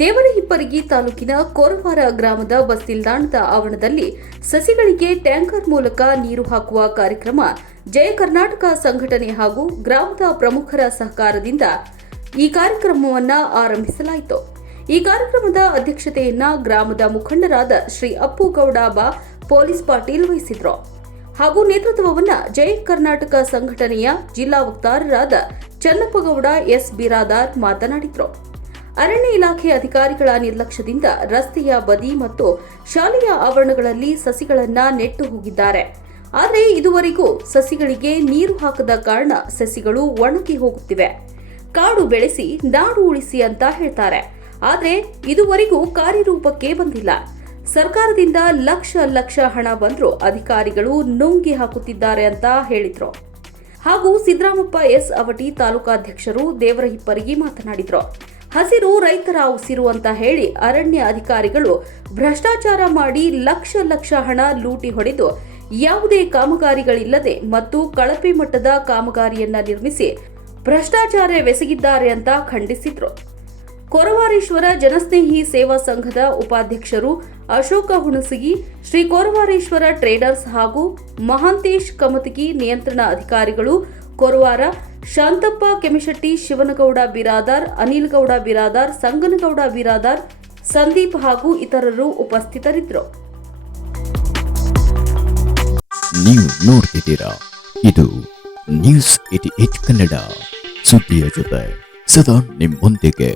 ದೇವರಹಿಪ್ಪರಗಿ ತಾಲೂಕಿನ ಕೋರವಾರ ಗ್ರಾಮದ ಬಸ್ ನಿಲ್ದಾಣದ ಆವರಣದಲ್ಲಿ ಸಸಿಗಳಿಗೆ ಟ್ಯಾಂಕರ್ ಮೂಲಕ ನೀರು ಹಾಕುವ ಕಾರ್ಯಕ್ರಮ ಜಯ ಕರ್ನಾಟಕ ಸಂಘಟನೆ ಹಾಗೂ ಗ್ರಾಮದ ಪ್ರಮುಖರ ಸಹಕಾರದಿಂದ ಈ ಕಾರ್ಯಕ್ರಮವನ್ನು ಆರಂಭಿಸಲಾಯಿತು. ಈ ಕಾರ್ಯಕ್ರಮದ ಅಧ್ಯಕ್ಷತೆಯನ್ನ ಗ್ರಾಮದ ಮುಖಂಡರಾದ ಶ್ರೀ ಅಪ್ಪು ಗೌಡ ಬಾ ಪೊಲೀಸ್ ಪಾಟೀಲ್ ವಹಿಸಿದ್ರು ಹಾಗೂ ನೇತೃತ್ವವನ್ನ ಜಯ ಕರ್ನಾಟಕ ಸಂಘಟನೆಯ ಜಿಲ್ಲಾ ವಕ್ತಾರರಾದ ಚನ್ನಪ್ಪಗೌಡ ಎಸ್ ಬಿರಾದಾರ್ ಮಾತನಾಡಿದ್ರು. ಅರಣ್ಯ ಇಲಾಖೆ ಅಧಿಕಾರಿಗಳ ನಿರ್ಲಕ್ಷ್ಯದಿಂದ ರಸ್ತೆಯ ಬದಿ ಮತ್ತು ಶಾಲೆಯ ಆವರಣಗಳಲ್ಲಿ ಸಸಿಗಳನ್ನ ನೆಟ್ಟು ಹೋಗಿದ್ದಾರೆ. ಆದರೆ ಇದುವರೆಗೂ ಸಸಿಗಳಿಗೆ ನೀರು ಹಾಕದ ಕಾರಣ ಸಸಿಗಳು ಒಣಗಿ ಹೋಗುತ್ತಿವೆ. ಕಾಡು ಬೆಳೆಸಿ ನಾಡು ಉಳಿಸಿ ಅಂತ ಹೇಳ್ತಾರೆ. ಆದರೆ ಇದುವರೆಗೂ ಕಾರ್ಯರೂಪಕ್ಕೆ ಬಂದಿಲ್ಲ. ಸರ್ಕಾರದಿಂದ ಲಕ್ಷ ಲಕ್ಷ ಹಣ ಬಂದರೂ ಅಧಿಕಾರಿಗಳು ನುಂಗಿ ಹಾಕುತ್ತಿದ್ದಾರೆ ಅಂತ ಹೇಳಿದ್ರು. ಹಾಗೂ ಸಿದ್ದರಾಮಪ್ಪ ಎಸ್ ಅವಟಿ ತಾಲೂಕಾಧ್ಯಕ್ಷರು ದೇವರಹಿಪ್ಪರಿಗೆ ಮಾತನಾಡಿದ್ರು. ಹಸಿರು ರೈತರ ಉಸಿರು ಅಂತ ಹೇಳಿ ಅರಣ್ಯ ಅಧಿಕಾರಿಗಳು ಭ್ರಷ್ಟಾಚಾರ ಮಾಡಿ ಲಕ್ಷ ಲಕ್ಷ ಹಣ ಲೂಟಿ ಹೊಡೆದು ಯಾವುದೇ ಕಾಮಗಾರಿಗಳಿಲ್ಲದೆ ಮತ್ತು ಕಳಪೆ ಮಟ್ಟದ ಕಾಮಗಾರಿಯನ್ನ ನಿರ್ಮಿಸಿ ಭ್ರಷ್ಟಾಚಾರವೆಸಗಿದ್ದಾರೆ ಅಂತ ಖಂಡಿಸಿದ್ರು. ಕೊರವಾರೇಶ್ವರ ಜನಸ್ನೇಹಿ ಸೇವಾ ಸಂಘದ ಉಪಾಧ್ಯಕ್ಷರು ಅಶೋಕ ಹುಣಸಗಿ, ಶ್ರೀ ಕೊರವಾರೇಶ್ವರ ಟ್ರೇಡರ್ಸ್ ಹಾಗೂ ಮಹಾಂತೇಶ್ ಕಮತಗಿ ನಿಯಂತ್ರಣ ಅಧಿಕಾರಿಗಳು ಕೊರವಾರ ಶಾಂತಪ್ಪ ಕೆಮಿಶೆಟ್ಟಿ ಶಿವನಗೌಡ ಬಿರಾದಾರ್ ಅನಿಲ್ ಗೌಡ ಬಿರಾದಾರ್ ಸಂಗನಗೌಡ ಬಿರಾದಾರ್ ಸಂದೀಪ್ ಹಾಗೂ ಇತರರು ಉಪಸ್ಥಿತರಿದ್ದರು. ನೀವು ನೋಡ್ತಿದ್ದೀರಾ? ಇದು ನ್ಯೂಸ್ ಏಟಿ ಏಟ್ ಕನ್ನಡ. ಸುದ್ದಿಯ ಜೊತೆ ಸದಾ ನಿಮ್ಮೊಂದಿಗೆ.